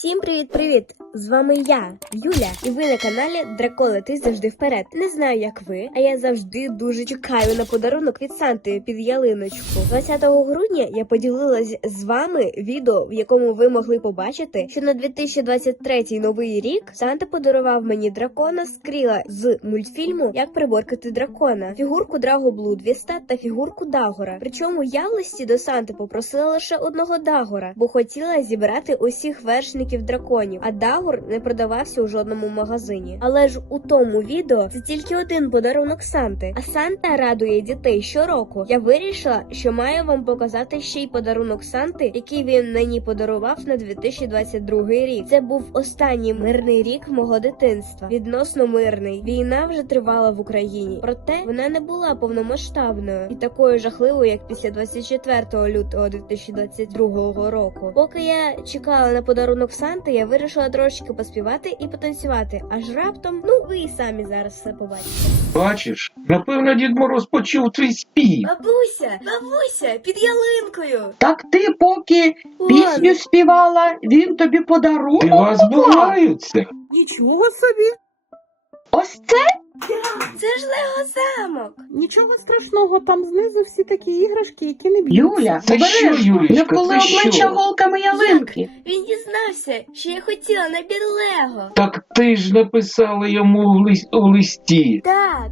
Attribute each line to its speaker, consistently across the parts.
Speaker 1: Всім привіт-привіт! З вами я, Юля, і ви на каналі Драко летить завжди вперед. Не знаю, як ви, а я завжди дуже чекаю на подарунок від Санти під ялиночку. 20 грудня я поділилась з вами відео, в якому ви могли побачити, що на 2023 новий рік Санта подарував мені дракона Скріла з мультфільму Як приборкати дракона, фігурку Драго Блудвіста та фігурку Дагора. Причому я в листі до Санти попросила лише одного Дагора, бо хотіла зібрати усіх вершників драконів, а Дагор не продавався у жодному магазині. Але ж у тому відео це тільки один подарунок Санти. А Санта радує дітей щороку. Я вирішила, що маю вам показати ще й подарунок Санти, який він мені подарував на 2022 рік. Це був останній мирний рік мого дитинства. Відносно мирний. Війна вже тривала в Україні, проте вона не була повномасштабною і такою жахливою, як після 24 лютого 2022 року. Поки я чекала на подарунок Санти, я вирішила трошечки поспівати і потанцювати. Аж раптом, ну ви і самі зараз все побачите.
Speaker 2: Бачиш, напевно, Дід Мороз почув твій спів.
Speaker 1: Бабуся, бабуся, під ялинкою.
Speaker 3: Так ти поки пісню співала, він тобі подарунок
Speaker 2: вас
Speaker 3: поклав.
Speaker 2: збуваються.
Speaker 4: Нічого собі,
Speaker 3: Ось це
Speaker 1: Це ж Лего замок.
Speaker 4: нічого страшного, там знизу всі такі іграшки, які не б'ють.
Speaker 3: Юля,
Speaker 2: Це що, Юлічка,
Speaker 3: не
Speaker 2: це що?
Speaker 3: обличчя голками ялинки.
Speaker 1: Він дізнався, що я хотіла набір Лего.
Speaker 2: Так ти ж написала йому в, лис- у листі.
Speaker 1: Так,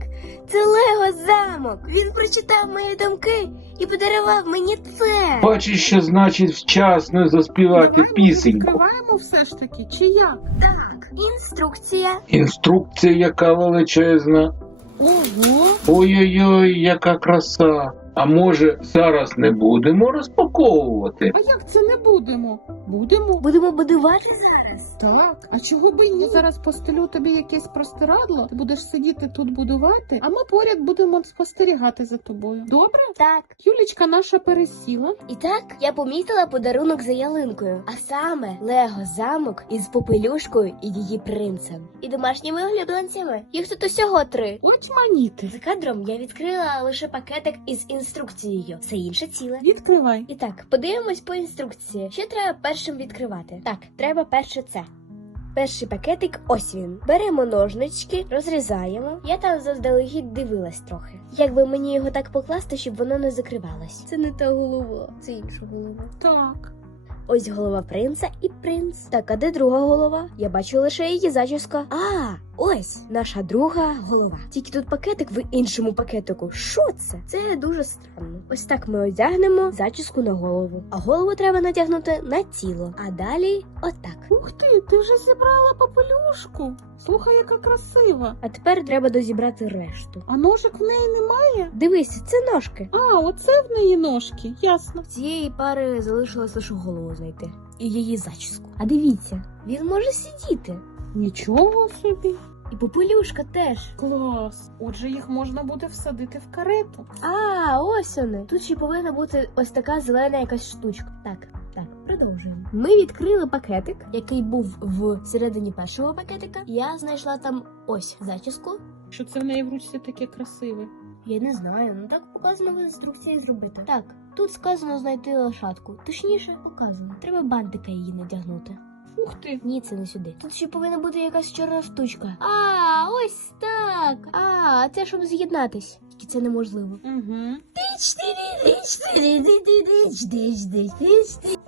Speaker 1: це Лего замок. Він прочитав мої думки і подарував мені це.
Speaker 2: Бачиш, що значить вчасно заспівати
Speaker 4: Давай ми
Speaker 2: пісеньку.
Speaker 4: відкриваємо все ж таки, чи як?
Speaker 1: Так, інструкція.
Speaker 2: Інструкція яка величезна.
Speaker 4: Ого,
Speaker 2: Ой-ой-ой, яка краса. А може, зараз не будемо розпаковувати?
Speaker 4: а як це не будемо? Будемо.
Speaker 1: Будемо будувати зараз.
Speaker 4: Так, а чого би ні? Я зараз постелю тобі якесь простирадло, ти будеш сидіти тут будувати, а ми поряд будемо спостерігати за тобою. Добре?
Speaker 1: Так.
Speaker 4: Юлічка наша пересіла.
Speaker 1: І так я помітила подарунок за ялинкою, а саме Лего замок із попелюшкою і її принцем. І домашніми улюбленцями. Їх тут усього три.
Speaker 4: Очманіти.
Speaker 1: За кадром я відкрила лише пакетик із інструкцією, все інше ціле.
Speaker 4: Відкривай.
Speaker 1: І так, подивимось по інструкції. Що треба першим відкривати? Так, треба перше це. Перший пакетик, ось він. Беремо ножнички, розрізаємо. Я там заздалегідь дивилась трохи. Як би мені його так покласти, щоб воно не закривалось. Це не та голова, це інша голова.
Speaker 4: Так.
Speaker 1: Ось голова принца і принц. Так, а де друга голова? Я бачу лише її зачіска. А, ось наша друга голова. Тільки тут пакетик в іншому пакетику. Що це? Це дуже странно. Ось так ми одягнемо зачіску на голову. А голову треба натягнути на тіло. А далі отак.
Speaker 4: Ух ти, ти вже зібрала попелюшку. Слухай, яка красива.
Speaker 1: А тепер треба дозібрати решту.
Speaker 4: А ножик в неї немає?
Speaker 1: Дивись, це ножки.
Speaker 4: А, оце в неї ножки, ясно.
Speaker 1: Цієї пари залишилось лише голову знайти і її зачіску. А дивіться, він може сидіти.
Speaker 4: Нічого собі.
Speaker 1: І попелюшка теж.
Speaker 4: Клас. Отже, їх можна буде всадити в карету.
Speaker 1: А, ось вони. Тут ще повинна бути ось така зелена якась штучка. Так, так, продовжуємо. Ми відкрили пакетик, який був в середині першого пакетика. Я знайшла там ось зачіску.
Speaker 4: Що це в неї в ручці таке красиве?
Speaker 1: Я не знаю, ну так показано в інструкції зробити. Так, тут сказано знайти лошадку. Точніше, показано. Треба бантика її надягнути.
Speaker 4: Ух ти.
Speaker 1: Ні, це не сюди. Тут ще повинна бути якась чорна штучка. А, ось так. А, це щоб з'єднатись. Тільки це неможливо.
Speaker 4: Угу.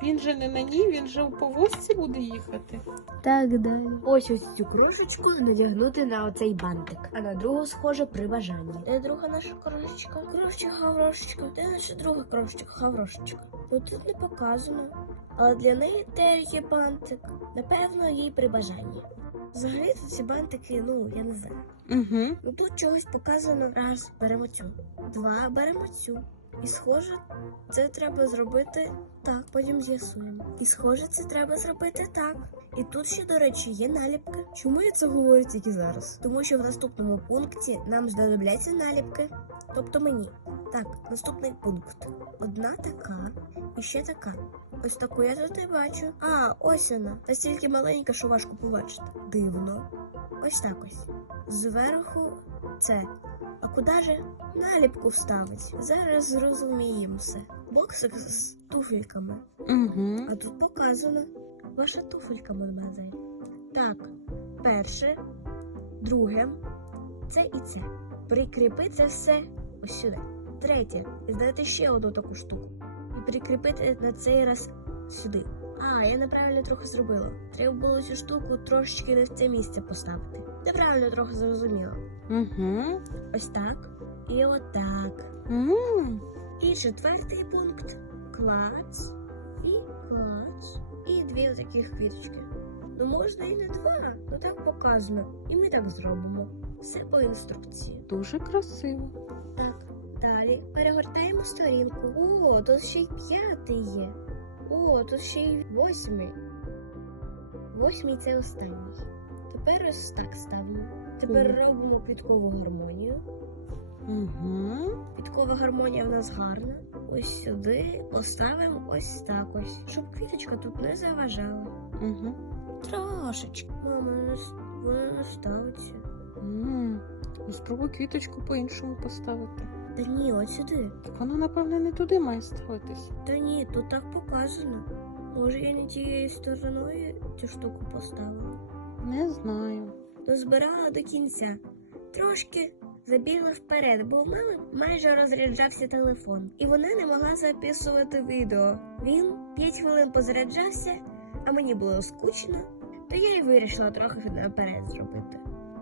Speaker 4: Він же не на ній, він же у повозці буде їхати.
Speaker 1: Так далі. Ось ось цю кружечку надягнути на оцей бантик. А на другу схоже при бажанні. Де друга наша кружечка? Кружечка, хаврошечка. Де наша друга кружечка, хаврошечка? Ну тут не показано. Але для неї теж є бантик. Напевно, їй при бажанні. Взагалі тут ці бантики, ну я не знаю.
Speaker 4: Угу.
Speaker 1: Ну тут чогось показано. Раз, беремо цю. Два, беремо цю. І схоже, це треба зробити так, потім з'ясуємо. І схоже, це треба зробити так. І тут ще, до речі, є наліпки. Чому я це говорю тільки зараз? Тому що в наступному пункті нам знадобляться наліпки. Тобто мені. Так, наступний пункт. Одна така і ще така. Ось таку я тут не бачу. А, ось вона. Настільки маленька, що важко побачити. Дивно. Ось так ось. Зверху це. Куди же наліпку вставить? Зараз зрозуміємо все. Боксик з туфельками.
Speaker 4: Угу.
Speaker 1: А тут показано. Ваша туфелька, мадемуазель. Так, перше, друге, це і це. Прикріпи це все ось сюди. Третє, здати ще одну таку штуку. І прикріпити на цей раз сюди. А, я неправильно трохи зробила. Треба було цю штуку трошечки не в це місце поставити. Неправильно трохи зрозуміла.
Speaker 4: Угу.
Speaker 1: Ось так. І отак.
Speaker 4: М,
Speaker 1: І четвертий пункт. Клац. І клац. І дві таких квіточки. Ну можна і не два, ну так показано. І ми так зробимо. Все по інструкції.
Speaker 4: Дуже красиво.
Speaker 1: Так, далі перегортаємо сторінку. О, тут ще й п'ятий є. О, тут ще й восьмий. Восьмий це останній. Тепер ось так ставимо. Тепер
Speaker 4: Мгм.
Speaker 1: робимо квіткову гармонію.
Speaker 4: Угу.
Speaker 1: Квіткова гармонія в нас гарна. Ось сюди поставимо ось так ось, щоб квіточка тут не заважала.
Speaker 4: Угу. Трошечки.
Speaker 1: Мама, вона не ставиться.
Speaker 4: Ну, Спробуй квіточку по-іншому поставити.
Speaker 1: Та ні, от сюди.
Speaker 4: Так вона, напевне, не туди має ставитись.
Speaker 1: Та ні, тут так показано. Може я не тією стороною цю штуку поставила.
Speaker 4: Не знаю.
Speaker 1: Дозбирала до кінця. Трошки забігла вперед, бо в мами майже розряджався телефон, і вона не могла записувати відео. Він 5 хвилин позаряджався, а мені було скучно, то я й вирішила трохи наперед зробити.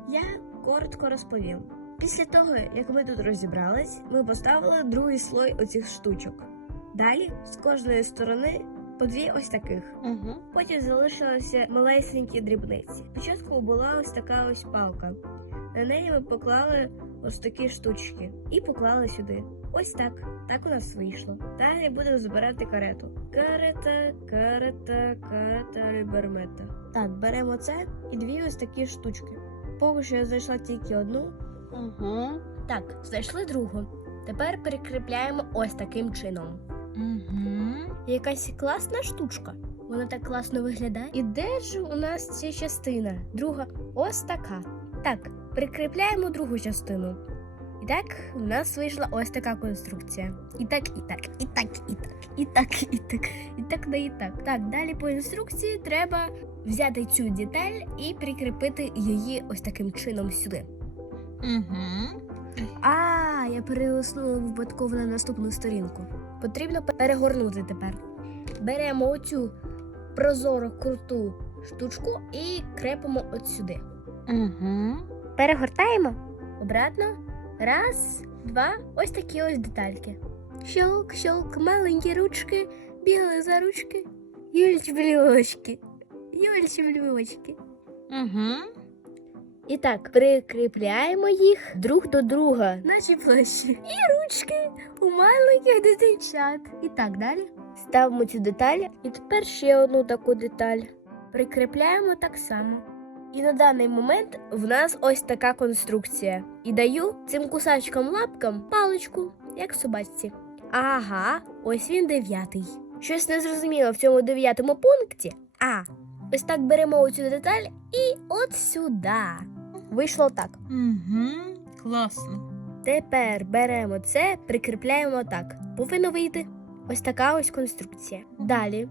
Speaker 1: Я коротко розповім. Після того, як ми тут розібрались, ми поставили другий слой оцих штучок. Далі з кожної сторони по дві ось таких.
Speaker 4: Угу.
Speaker 1: Потім залишилися малесенькі дрібниці. Спочатку була ось така ось палка. На неї ми поклали ось такі штучки і поклали сюди. Ось так. Так у нас вийшло. Далі будемо збирати карету. Карета, карета, карета, рибермета. Так, беремо це і дві ось такі штучки. Поки що я знайшла тільки одну.
Speaker 4: Угу.
Speaker 1: Так, знайшли другу. Тепер перекріпляємо ось таким чином.
Speaker 4: Угу.
Speaker 1: Якась класна штучка. Вона так класно виглядає. І де ж у нас ця частина? Друга ось така. Так, прикріпляємо другу частину. І так, у нас вийшла ось така конструкція. І так, і так, і так, і так, і так, і так, і так, да і так. Так, далі по інструкції треба взяти цю деталь і прикріпити її ось таким чином сюди.
Speaker 4: Угу.
Speaker 1: А, я перелиснула випадково на наступну сторінку. Потрібно перегорнути тепер. Беремо оцю прозору круту штучку і крепимо от сюди.
Speaker 4: Угу.
Speaker 1: Перегортаємо обратно. Раз, два, ось такі ось детальки. Щолк, щолк, маленькі ручки, бігали за ручки. Юльч блювочки. Юльч блювочки.
Speaker 4: Угу.
Speaker 1: І так, прикріпляємо їх друг до друга, наче площі. І ручки у маленьких дитинчат. І так далі. Ставимо цю деталь. І тепер ще одну таку деталь. Прикріпляємо так само. І на даний момент в нас ось така конструкція. І даю цим кусачкам лапкам паличку, як собачці. Ага, ось він дев'ятий. Щось не зрозуміло в цьому дев'ятому пункті. А, ось так беремо оцю деталь і от сюди. Вийшло так.
Speaker 4: Угу. Класно.
Speaker 1: Тепер беремо це, прикріпляємо так. Повинно вийти. Ось така ось конструкція. Далі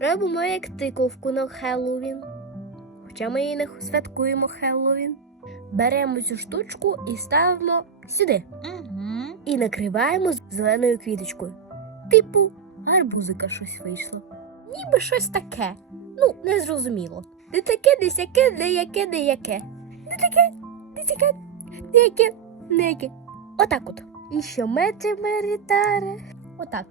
Speaker 1: робимо як тиковку на Хеллоуін. Хоча ми її не святкуємо Хеллоуін. Беремо цю штучку і ставимо сюди.
Speaker 4: Угу.
Speaker 1: І накриваємо зеленою квіточкою. Типу, гарбузика щось вийшло. Ніби щось таке. Ну, незрозуміло. Не таке, не сяке, не яке, не яке. Не таке, не сяке, не яке. Отак от. І що мече меритаре. Отак.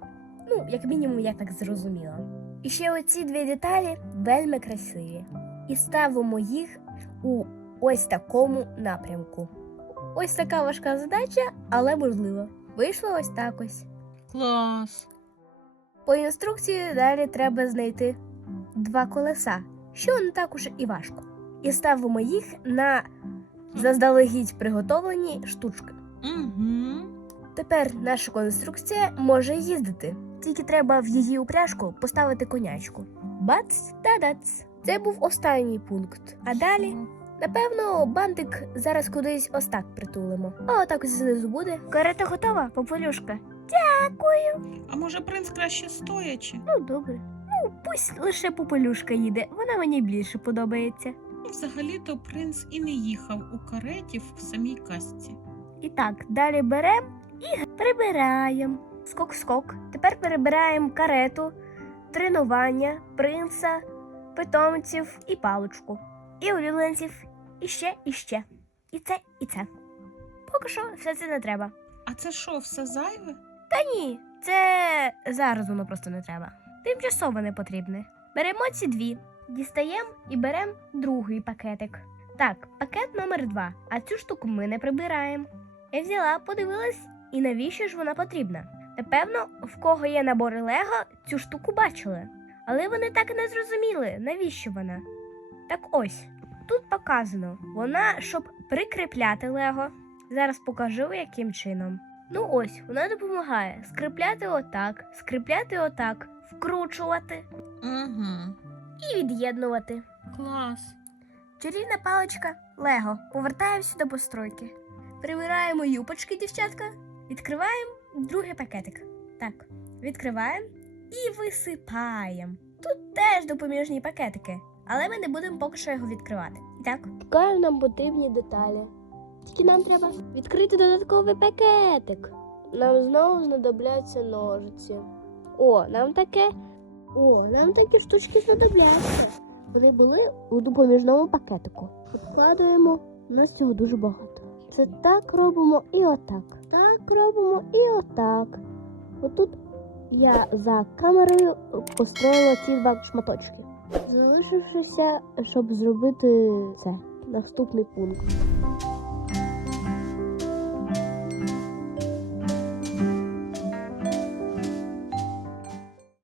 Speaker 1: Ну, як мінімум, я так зрозуміла. І ще оці дві деталі вельми красиві. І ставимо їх у ось такому напрямку. Ось така важка задача, але можливо. Вийшло ось так ось.
Speaker 4: Клас.
Speaker 1: По інструкції далі треба знайти два колеса, що не так уж і важко. І ставимо їх на заздалегідь приготовлені штучки.
Speaker 4: Угу.
Speaker 1: Тепер наша конструкція може їздити. Тільки треба в її упряжку поставити конячку. Бац та дац. Це був останній пункт. А далі, напевно, бантик зараз кудись ось так притулимо. А отак ось знизу буде. Карета готова, попелюшка. Дякую.
Speaker 4: А може принц краще стоячи?
Speaker 1: Ну, добре. Ну, пусть лише попелюшка їде, вона мені більше подобається.
Speaker 4: Взагалі-то принц і не їхав у кареті в самій касці.
Speaker 1: І так, далі беремо і прибираємо. Скок-скок. Тепер перебираємо карету, тренування, принца, питомців і паличку. І улюбленців. І ще, і ще. І це, і це. Поки що все це не треба.
Speaker 4: А це що, все зайве?
Speaker 1: Та ні, це зараз воно просто не треба. Тимчасово не потрібне. Беремо ці дві, дістаємо і беремо другий пакетик. Так, пакет номер два, а цю штуку ми не прибираємо. Я взяла, подивилась, і навіщо ж вона потрібна? Напевно, в кого є набори Лего, цю штуку бачили. Але вони так і не зрозуміли, навіщо вона. Так ось, тут показано, вона, щоб прикріпляти Лего. Зараз покажу, яким чином. Ну ось, вона допомагає скріпляти отак, скріпляти отак, вкручувати
Speaker 4: Угу.
Speaker 1: І від'єднувати.
Speaker 4: Клас.
Speaker 1: Чарівна паличка Лего. Повертаємося до постройки. Прибираємо юпочки, дівчатка. Відкриваємо другий пакетик. Так, відкриваємо і висипаємо. Тут теж допоміжні пакетики, але ми не будемо поки що його відкривати. І так. Шукаємо нам потрібні деталі. Тільки нам треба відкрити додатковий пакетик. Нам знову знадобляться ножиці. О, нам таке. О, нам такі штучки знадобляться. Вони були у допоміжному пакетику. Відкладуємо, у нас цього дуже багато. Це так робимо і отак. Так робимо і отак. Отут я за камерою построїла ці два шматочки. Залишившися, щоб зробити це. Наступний пункт.